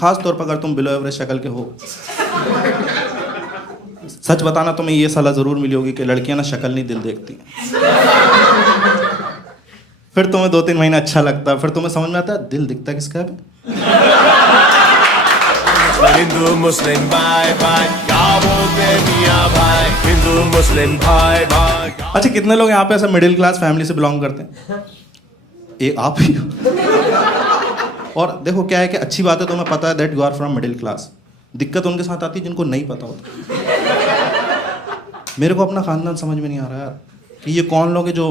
खास तौर पर अगर तुम बिलो एवरेज शक्ल के हो। सच बताना तुम्हें ये सलाह जरूर मिली होगी कि लड़कियां ना शक्ल नहीं दिल देखती। फिर तुम्हें 2-3 महीने अच्छा लगता है, फिर तुम्हें समझ में आता है दिल दिखता किसका है। हिंदू मुस्लिम भाई भाई क्या बोलते मियां भाई, हिंदू मुस्लिम भाई भाई। अच्छा, कितने लोग यहाँ पे ऐसे मिडिल क्लास फैमिली से बिलोंग करते हैं? एक आप ही हो। और देखो क्या है कि अच्छी बात है, तुम्हें पता है that you are from middle class. दिक्कत उनके साथ आती है जिनको नहीं पता होता। मेरे को अपना खानदान समझ में नहीं आ रहा यार कि ये कौन लोग हैं जो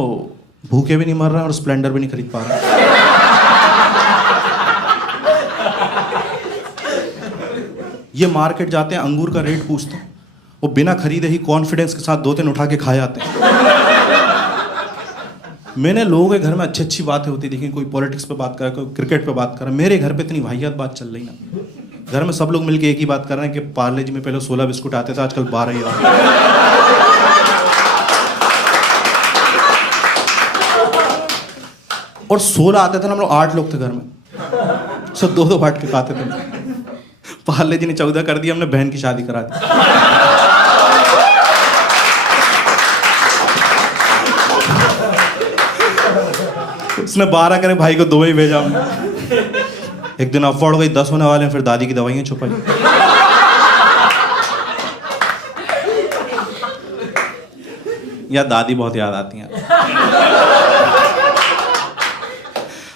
भूखे भी नहीं मर रहे हैं और स्प्लेंडर भी नहीं खरीद पा रहे। ये मार्केट जाते हैं, अंगूर का रेट पूछते हैं, वो बिना खरीदे ही कॉन्फिडेंस के साथ 2-3 उठा के खा जाते हैं। मैंने लोगों के घर में अच्छी अच्छी बातें होती देखी, कोई पॉलिटिक्स पे बात कर रहा है, कोई क्रिकेट पे बात कर रहा है। मेरे घर पे इतनी वाहियात बात चल रही ना, घर में सब लोग मिलकर एक ही बात कर रहे हैं कि पार्ले जी में पहले 16 बिस्कुट आते थे, आजकल 12 ही आते हैं। और 16 आते थे ना, हम लोग 8 लोग थे घर में, सब 2-2 बांट के खाते थे। पार्ले जी ने 14 कर दिया, हमने बहन की शादी करा दी। उसने 12 करे, भाई को 2 ही भेजा हमने। एक दिन अफवाड़ हो गई, 10 होने वाले हैं, फिर दादी की दवाइयां छुपाई। या दादी बहुत याद आती हैं।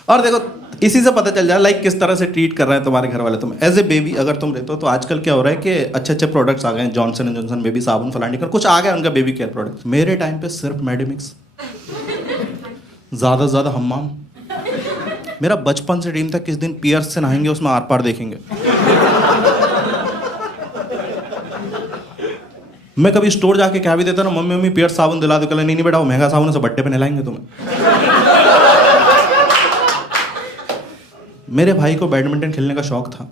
और देखो इसी से पता चल जाए लाइक किस तरह से ट्रीट कर रहे हैं तुम्हारे घर वाले तुम एज ए बेबी। अगर तुम रहते हो तो आजकल क्या हो रहा है कि अच्छे अच्छे प्रोडक्ट्स आ गए हैं, जॉनसन एंड जॉनसन बेबी साबुन फलानी कर कुछ आ गया उनका बेबी केयर प्रोडक्ट। मेरे टाइम पे सिर्फ मेडिमिक्स, ज़्यादा से ज़्यादा हम्माम। मेरा बचपन से ड्रीम था किस दिन पियर्स से नहाएंगे, उसमें आर पार देखेंगे। मैं कभी स्टोर जाके क्या भी देता ना, मम्मी मम्मी पियर्स साबुन दिला दो, नहीं नहीं बेटा वो महंगा साबुन है, बट्टे पे नहलाएंगे तुम्हें। मेरे भाई को बैडमिंटन खेलने का शौक था,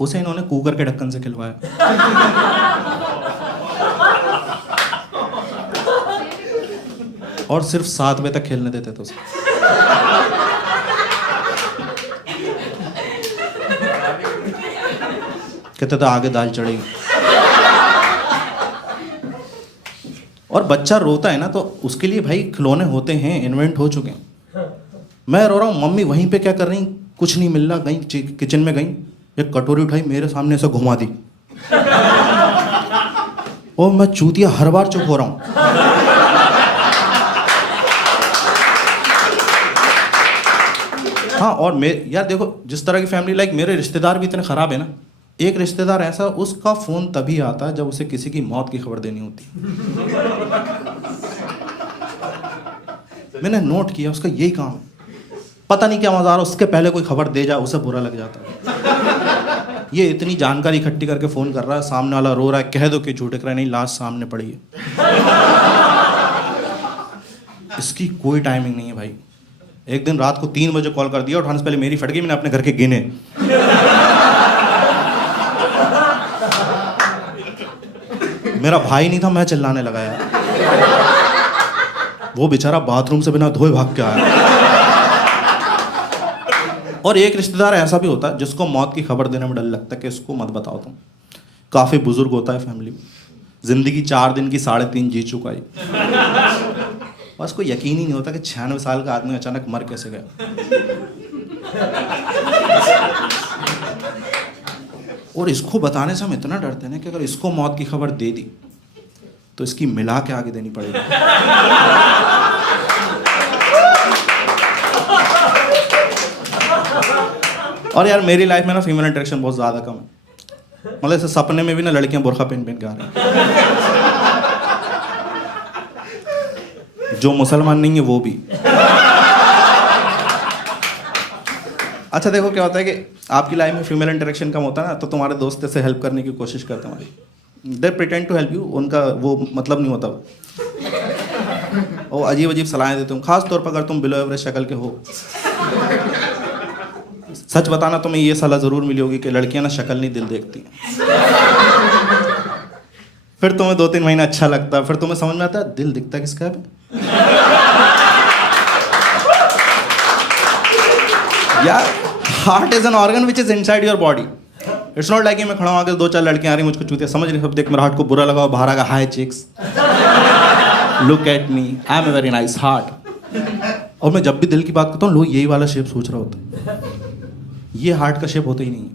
उसे इन्होंने कुकर के ढक्कन से खिलवाया। और सिर्फ 7 बजे तक खेलने देते थे उसे। कहते थे आगे दाल चढ़ेगी। और बच्चा रोता है ना तो उसके लिए भाई खिलौने होते हैं, इन्वेंट हो चुके हैं। मैं रो रहा हूँ, मम्मी वहीं पे क्या कर रही, कुछ नहीं मिल रहा, गई किचन में गई, एक कटोरी उठाई मेरे सामने से घुमा दी। और मैं चूतिया हर बार चुप हो रहा हूँ। हाँ, और यार देखो जिस तरह की फैमिली, लाइक मेरे रिश्तेदार भी इतने खराब है ना। एक रिश्तेदार ऐसा, उसका फोन तभी आता है जब उसे किसी की मौत की खबर देनी होती। मैंने नोट किया उसका यही काम है। पता नहीं क्या मजा आ रहा, उसके पहले कोई खबर दे जाए उसे बुरा लग जाता है। ये इतनी जानकारी इकट्ठी करके फोन कर रहा है, सामने वाला रो रहा है, कह दो कि झूठे कर, नहीं लाश सामने पड़ी है। इसकी कोई टाइमिंग नहीं है भाई। एक दिन रात को 3 बजे कॉल कर दिया, उठाने से पहले मेरी फट गई, मैंने अपने घर के गिने। मेरा भाई नहीं था, मैं चिल्लाने लगा यार। वो बेचारा बाथरूम से बिना धोए भाग के आया। और एक रिश्तेदार ऐसा भी होता है जिसको मौत की खबर देने में डर लगता है कि इसको मत बताओ तुम। काफी बुजुर्ग होता है फैमिली में, जिंदगी 4 दिन की 3.5 जी चुका है, बस कोई यकीन ही नहीं होता कि 96 साल का आदमी अचानक मर कैसे गया। और इसको बताने से हम इतना डरते हैं ना कि अगर इसको मौत की खबर दे दी तो इसकी मिला के आगे देनी पड़ेगी। और यार मेरी लाइफ में ना फीमेल इंटरेक्शन बहुत ज़्यादा कम है। मतलब ऐसे सपने में भी ना लड़कियां बुर्खा पहन पहन के आ रही हैं, जो मुसलमान नहीं है वो भी। अच्छा देखो क्या होता है कि आपकी लाइफ में फीमेल इंटरेक्शन कम होता है ना, तो तुम्हारे दोस्त से हेल्प करने की कोशिश करते हैं, they pretend to help you, उनका वो मतलब नहीं होता। वो अजीब अजीब सलाहें देते हो, खास तौर पर अगर तुम बिलो एवरेज शक्ल के हो। सच बताना तुम्हें ये सलाह जरूर मिली होगी कि लड़कियां ना शक्ल नहीं दिल देखती। फिर तुम्हें 2-3 महीने अच्छा लगता है, फिर तुम्हें समझ में आता है दिल दिखता किसका है। यार heart is an organ which is inside your body. It's not like मैं खड़ा हूँ आगे 2-4 लड़कियां आ रही मुझको चूतिया समझ नहीं सब देख मेरा हार्ट को बुरा लगा बाहर आगा hi chicks look at me I am a very nice heart. और मैं जब भी दिल की बात करता हूँ लोग यही वाला शेप सोच रहा होता है. ये हार्ट का शेप होता ही नहीं है.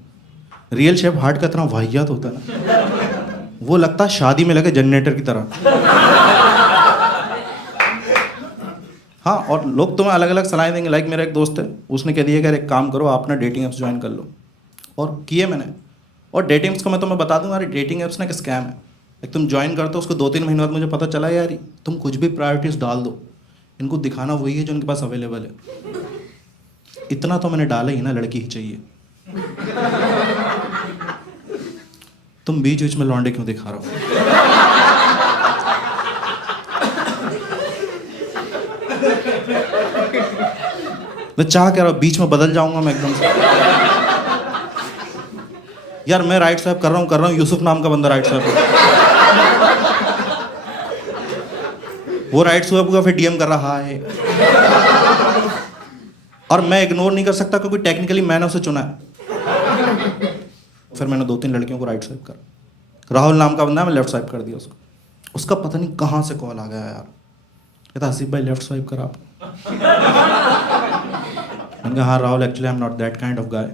रियल शेप हार्ट का इतना वाहियात होता है ना वो लगता है शादी में लगे जनरेटर की तरह. हाँ और लोग तुम्हें अलग अलग सलाहें देंगे. लाइक मेरा एक दोस्त है उसने कह दिया कि एक काम करो आप ना डेटिंग एप्स ज्वाइन कर लो. और किए मैंने. और डेटिंग एप्स को मैं तुम्हें बता दूँ यार डेटिंग एप्स ना एक स्कैम है. एक तुम ज्वाइन करते हो उसको 2-3 महीने बाद मुझे पता चला यार तुम कुछ भी प्रायोरिटीज डाल दो इनको दिखाना वही है जो उनके पास अवेलेबल है. इतना तो मैंने डाला ही ना लड़की ही चाहिए. तुम बीच बीच में लौंडे क्यों दिखा रहे हो. मैं चाह कह रहा हूँ बीच में बदल जाऊंगा मैं एकदम से. यार मैं राइट स्वाइप कर रहा हूँ यूसुफ नाम का बंदा राइट स्वाइप वो राइट स्वाइप का फिर डीएम कर रहा है और मैं इग्नोर नहीं कर सकता क्योंकि टेक्निकली मैंने उसे चुना है. फिर मैंने 2-3 लड़कियों को राइट स्वाइप करा. राहुल नाम का बंदा है मैं लेफ्ट स्वाइप कर दिया उसको. उसका पता नहीं कहाँ से कॉल आ गया यार. कहता हसीब भाई लेफ्ट स्वाइप करा आप. मैंने कहा हाँ Rahul actually I am not that kind of guy.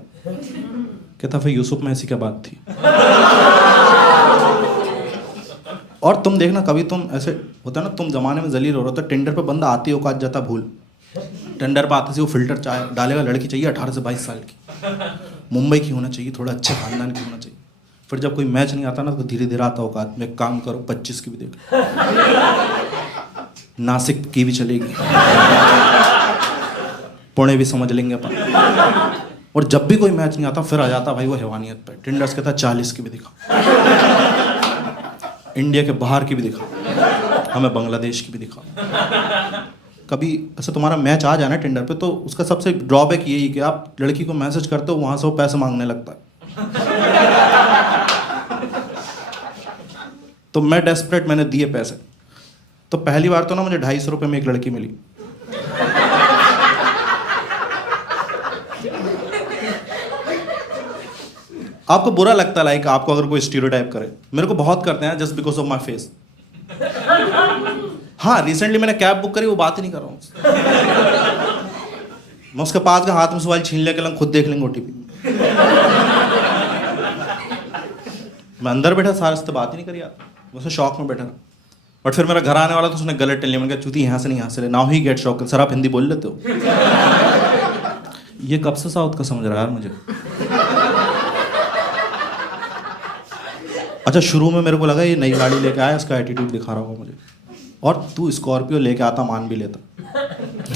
कहता फिर यूसुफ में ऐसी क्या बात थी. और तुम देखना कभी तुम ऐसे होता है ना तुम जमाने में जलील हो रहे हो तो टेंडर पे बंदा आती है औकात जाता भूल. टेंडर पे आते से वो फिल्टर चाहे डालेगा लड़की चाहिए 18 से 22 साल की मुंबई की होना चाहिए थोड़ा अच्छे खानदान की होना चाहिए. फिर जब कोई मैच नहीं आता ना तो धीरे धीरे आता औकात में काम करो 25 की भी देख नासिक की भी चलेगी पुणे भी समझ लेंगे अपन. और जब भी कोई मैच नहीं आता फिर आ जाता भाई वो हैवानियत पे. टिंडर्स कहता 40 की भी दिखा इंडिया के बाहर की भी दिखा हमें बांग्लादेश की भी दिखा. कभी ऐसा तुम्हारा मैच आ जाए ना टिंडर पे तो उसका सबसे ड्रॉबैक यही कि आप लड़की को मैसेज करते हो वहाँ से वो पैसे मांगने लगता है. तो मैं डेस्परेट मैंने दिए पैसे. तो पहली बार तो ना मुझे 250 रुपये में एक लड़की मिली. आपको बुरा लगता है लाइक आपको अगर कोई स्टीरियोटाइप करे. मेरे को बहुत करते हैं just because of my face. हाँ रिसेंटली मैंने कैब बुक करी वो बात ही नहीं कर रहा हूँ. मैं उसके पास का हाथ में सवाल छीन लेकर खुद देख लेंगे ओटीपी. मैं अंदर बैठा सारे से बात ही नहीं करी यार. मैं उससे शौक में बैठा रहा. बट फिर मेरा घर आने वाला तो उसने गलत टेल लिया. मैंने कहा चूती यहाँ से नहीं यहाँ से ले now he gate shock. Sir आप हिंदी बोल लेते हो. ये कब से साउथ का समझ रहा है यार मुझे. अच्छा शुरू में मेरे को लगा ये नई गाड़ी लेके आया इसका एटीट्यूड दिखा रहा होगा मुझे. और तू स्कॉर्पियो लेके आता मान भी लेता.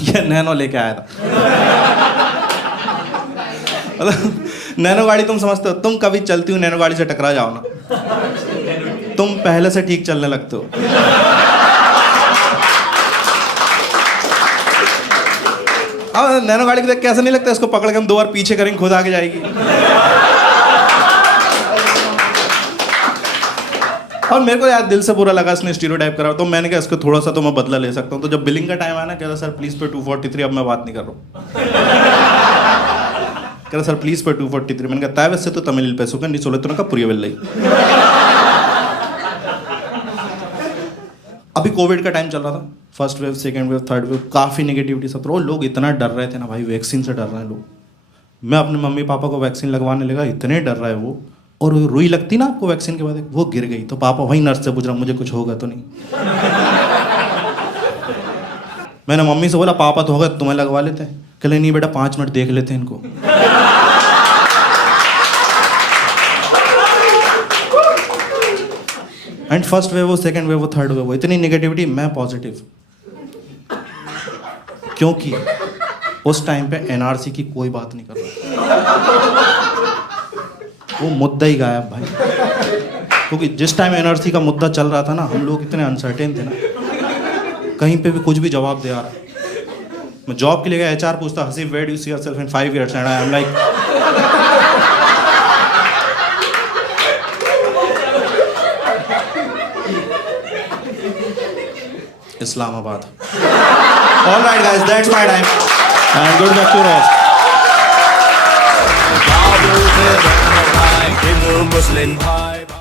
ये नैनो लेके आया था. नैनो गाड़ी तुम समझते हो तुम कभी चलती हो नैनो गाड़ी से टकरा जाओ ना तुम पहले से ठीक चलने लगते हो. अब नैनो गाड़ी को देख कैसा नहीं लगता इसको पकड़ के हम 2 बार पीछे करेंगे खुद आगे जाएगी. और मेरे को यार दिल से बुरा लगा इसने स्टीरियोटाइप करा. तो मैंने कहा इसको थोड़ा सा तो मैं बदला ले सकता हूँ. तो जब बिलिंग का टाइम आया ना कह रहा सर प्लीज पे 243 अब मैं बात नहीं कर रहा हूँ. कह रहा सर प्लीज पे 243. मैंने कहा ताय वैसे तो तमिल पैसों का नहीं सोले तो का पुरिया वेल. अभी कोविड का टाइम चल रहा था. First wave second wave third wave काफ़ी नेगेटिविटी सब. तो लोग इतना डर रहे थे ना भाई वैक्सीन से डर रहे हैं लोग. मैं अपने मम्मी पापा को वैक्सीन लगवाने लगा इतने डर रहा है वो. और रुई लगती ना आपको वैक्सीन के बाद वो गिर गई. तो पापा वहीं नर्स से पूछ रहा मुझे कुछ होगा तो नहीं. मैंने मम्मी से बोला पापा तो होगा तुम्हें लगवा लेते हैं. कहले नहीं बेटा 5 मिनट देख लेते हैं इनको. एंड फर्स्ट वेव वो सेकेंड वेव वो थर्ड वेव वो इतनी नेगेटिविटी. मैं पॉजिटिव क्योंकि उस टाइम पे एनआरसी की कोई बात नहीं कर रहा. वो मुद्दा ही गायब भाई. क्योंकि जिस टाइम एनआरसी का मुद्दा चल रहा था ना हम लोग इतने अनसर्टेन थे ना कहीं पे भी कुछ भी जवाब दे आ रहा. मैं जॉब के लिए गया एचआर पूछता Haseeb where do you see yourself in 5 years and I am like Islamabad. All right guys, that's my time and good luck to you all. मुस्लिम भाई